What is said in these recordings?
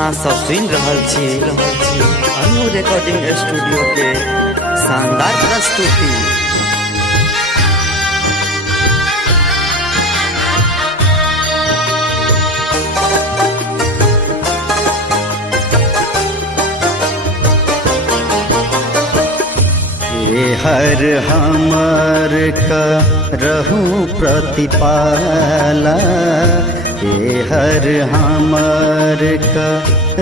अहाँ सब सुन रहल छी अनु रिकॉर्डिंग स्टूडियो के शानदार प्रस्तुति। हर हमर का रहू प्रतिपाला, हर हमर का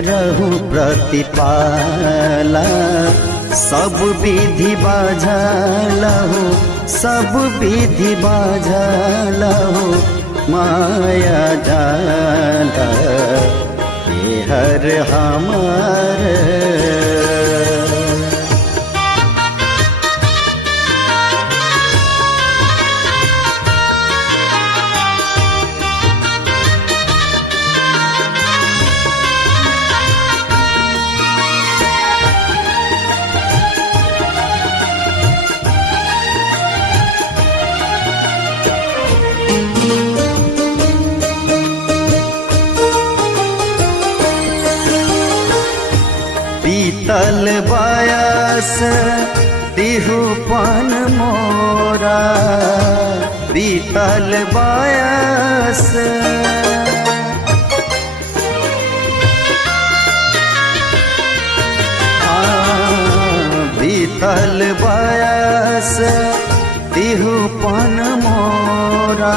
रहू प्रतिपाला। सब विधि बाझलहु, सब विधि बाझलहु, माया जाला हर हमर। बीतल बयस तिहुपन मोरा, बीतल बयस बीतल बयस तिहुपन मोरा।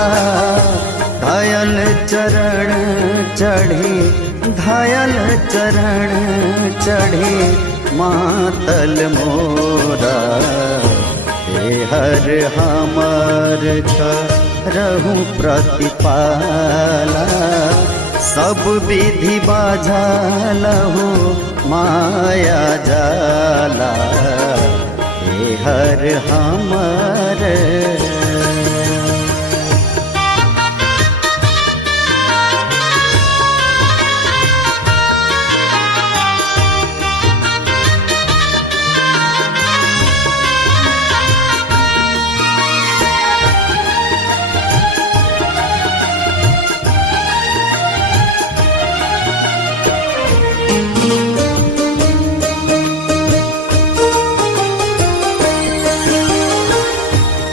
घायल चरण चढ़ी, घायल चरण चढ़ी मातल मोरा। हर हमर का रहू प्रतिपाला, सब विधि बाझलहु, माया जाला हर हमर।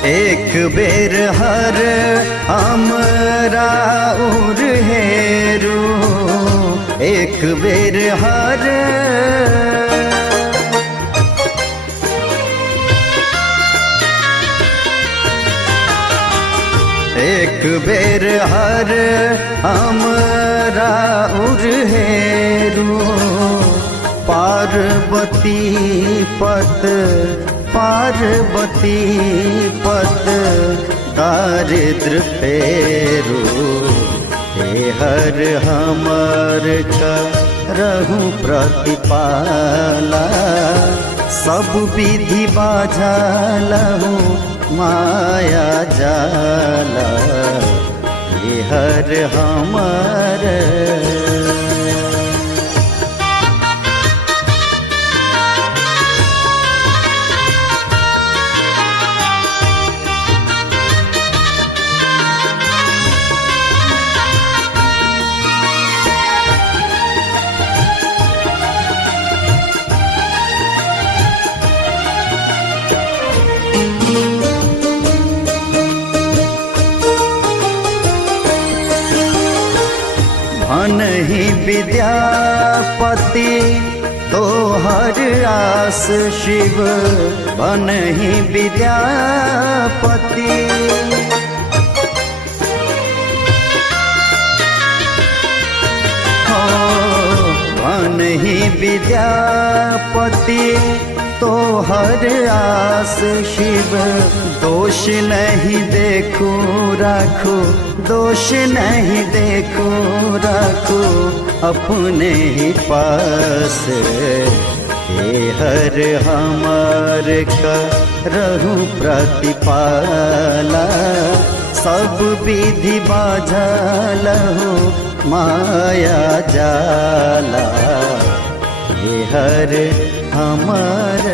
एक बेर हर हमरा उर हेरू, एक बेर हर एक बेर हर हमरा उर हेरू। पार्वती पत, पार्वती पत दारिद्र फेरू। हर हमर का रहू प्रतिपाला, सब विधि बाझलहु, माया जाला हर हमर। नहीं विद्यापति तोहर आस शिव, बनहि विद्यापति। बनहि विद्यापति तोहर आस शिव। दोष नहीं देखो राखो, दोष नहीं देखो राखो, अपने ही पास हर हमर का रहू प्रतिपाला। सब विधि बाझलहु, माया जाला हर हमर।